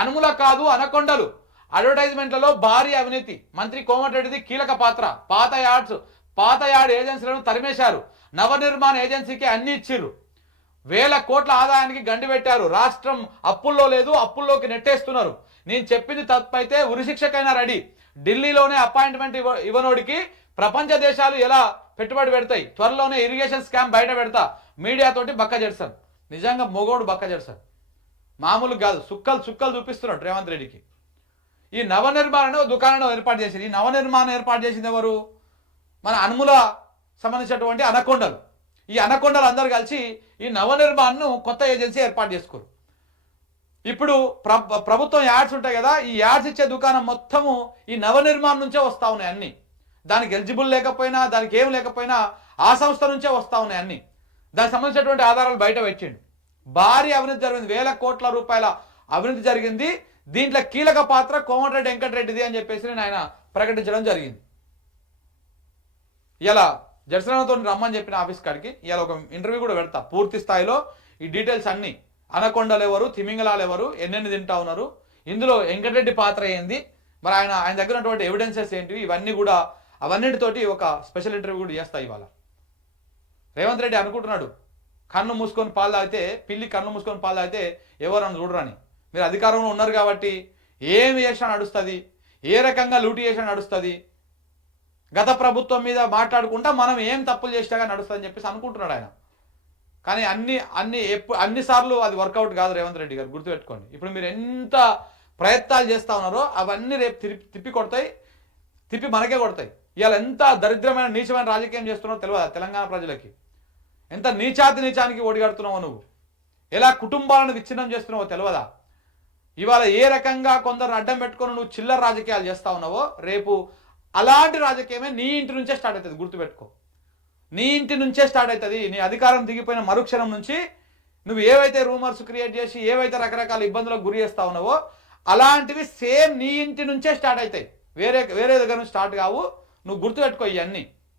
అనుముల కాదు అనకొండలు అడ్వర్టైజ్మెంట్లలో భారీ అవినీతి. మంత్రి కోమటిరెడ్డిది కీలక పాత్ర. పాత యార్డ్ ఏజెన్సీలను తరిమేశారు. నవనిర్మాణ ఏజెన్సీకి అన్ని ఇచ్చిర్రు. వేల కోట్ల ఆదాయానికి గండి పెట్టారు. రాష్ట్రం అప్పుల్లో లేదు, అప్పుల్లోకి నెట్టేస్తున్నారు. నేను చెప్పింది తప్పైతే ఉరిశిక్షకైనా రెడీ. ఢిల్లీలోనే అపాయింట్మెంట్ ఇవ్వనోడికి ప్రపంచ దేశాలు ఎలా పెట్టుబడి పెడతాయి. త్వరలోనే ఇరిగేషన్ స్కామ్ బయట పెడతా. మీడియాతోటి బక్క చేస్తాను. నిజంగా మొగోడు బక్క చేస్తాడు, మామూలు కాదు. చుక్కలు చూపిస్తున్నాడు రేవంత్ రెడ్డికి. ఈ నవనిర్మాణ దుకాణం ఏర్పాటు చేసింది. ఈ నవనిర్మాణం ఏర్పాటు చేసింది ఎవరు? మన అనుముల సంబంధించినటువంటి అనకొండలు. ఈ అనకొండలు అందరు కలిసి ఈ నవనిర్మాణను కొత్త ఏజెన్సీ ఏర్పాటు చేసుకోరు. ఇప్పుడు ప్రభుత్వం యాడ్స్ ఉంటాయి కదా, ఈ యాడ్స్ ఇచ్చే దుకాణం మొత్తము ఈ నవనిర్మాణం నుంచే వస్తూ ఉన్నాయి అన్ని. దానికి ఎలిజిబుల్ లేకపోయినా, దానికి ఏం లేకపోయినా ఆ సంస్థ నుంచే వస్తూ ఉన్నాయి అన్ని. దానికి సంబంధించినటువంటి ఆధారాలు బయట పెట్టిండు. భారీ అవినీతి జరిగింది, వేల కోట్ల రూపాయల అవినీతి జరిగింది. దీంట్లో కీలక పాత్ర కోమటిరెడ్డి వెంకటరెడ్డిది అని చెప్పేసి నేను ఆయన ప్రకటించడం జరిగింది. ఇలా జడ్సనతో రమ్మని చెప్పిన ఆఫీస్ కాడికి ఇలా ఒక ఇంటర్వ్యూ కూడా పెడతా. పూర్తి స్థాయిలో ఈ డీటెయిల్స్ అన్ని, అనకొండలు ఎవరు, తిమింగలాలు ఎవరు, ఎన్నెన్ని తింటా ఉన్నారు, ఇందులో వెంకటరెడ్డి పాత్ర ఏంది, మరి ఆయన దగ్గర ఉన్నటువంటి ఎవిడెన్సెస్ ఏంటివి, ఇవన్నీ కూడా అవన్నిటితోటి ఒక స్పెషల్ ఇంటర్వ్యూ కూడా చేస్తా ఇవాళ. రేవంత్ రెడ్డి అనుకుంటున్నాడు కన్ను మూసుకొని పాలు తాగితే, పిల్లి కన్ను మూసుకొని పాలు తాగితే ఎవరన్నా చూడరని. మీరు అధికారంలో ఉన్నారు కాబట్టి ఏమి చేసినా నడుస్తుంది, ఏ రకంగా లూటీ చేసినా నడుస్తుంది, గత ప్రభుత్వం మీద మాట్లాడుకుంటా మనం ఏం తప్పులు చేసినాగా నడుస్తుంది అని చెప్పేసి అనుకుంటున్నాడు ఆయన. కానీ అన్నిసార్లు అది వర్కౌట్ కాదు రేవంత్ రెడ్డి గారు, గుర్తుపెట్టుకోండి. ఇప్పుడు మీరు ఎంత ప్రయత్నాలు చేస్తూ ఉన్నారో అవన్నీ రేపు తిప్పి కొడతాయి, తిప్పి మనకే కొడతాయి. ఇవాళ ఎంత దరిద్రమైన నీచమైన రాజకీయం చేస్తున్నారో తెలియదా తెలంగాణ ప్రజలకి? ఎంత నీచానికి ఓడిగడుతున్నావో నువ్వు, ఎలా కుటుంబాలను విచ్ఛిన్నం చేస్తున్నావో తెలియదా? ఇవాళ ఏ రకంగా కొందరు అడ్డం పెట్టుకొని నువ్వు చిల్లర రాజకీయాలు చేస్తా ఉన్నావో, రేపు అలాంటి రాజకీయమే నీ ఇంటి నుంచే స్టార్ట్ అవుతుంది. గుర్తుపెట్టుకో, నీ ఇంటి నుంచే స్టార్ట్ అవుతుంది. నీ అధికారం దిగిపోయిన మరుక్షణం నుంచి నువ్వు ఏవైతే రూమర్స్ క్రియేట్ చేసి ఏవైతే రకరకాల ఇబ్బందులకు గురి చేస్తా ఉన్నావో అలాంటివి సేమ్ నీ ఇంటి నుంచే స్టార్ట్ అవుతాయి, వేరే దగ్గర నుంచి స్టార్ట్ కావు. నువ్వు గుర్తుపెట్టుకో ఇవన్నీ.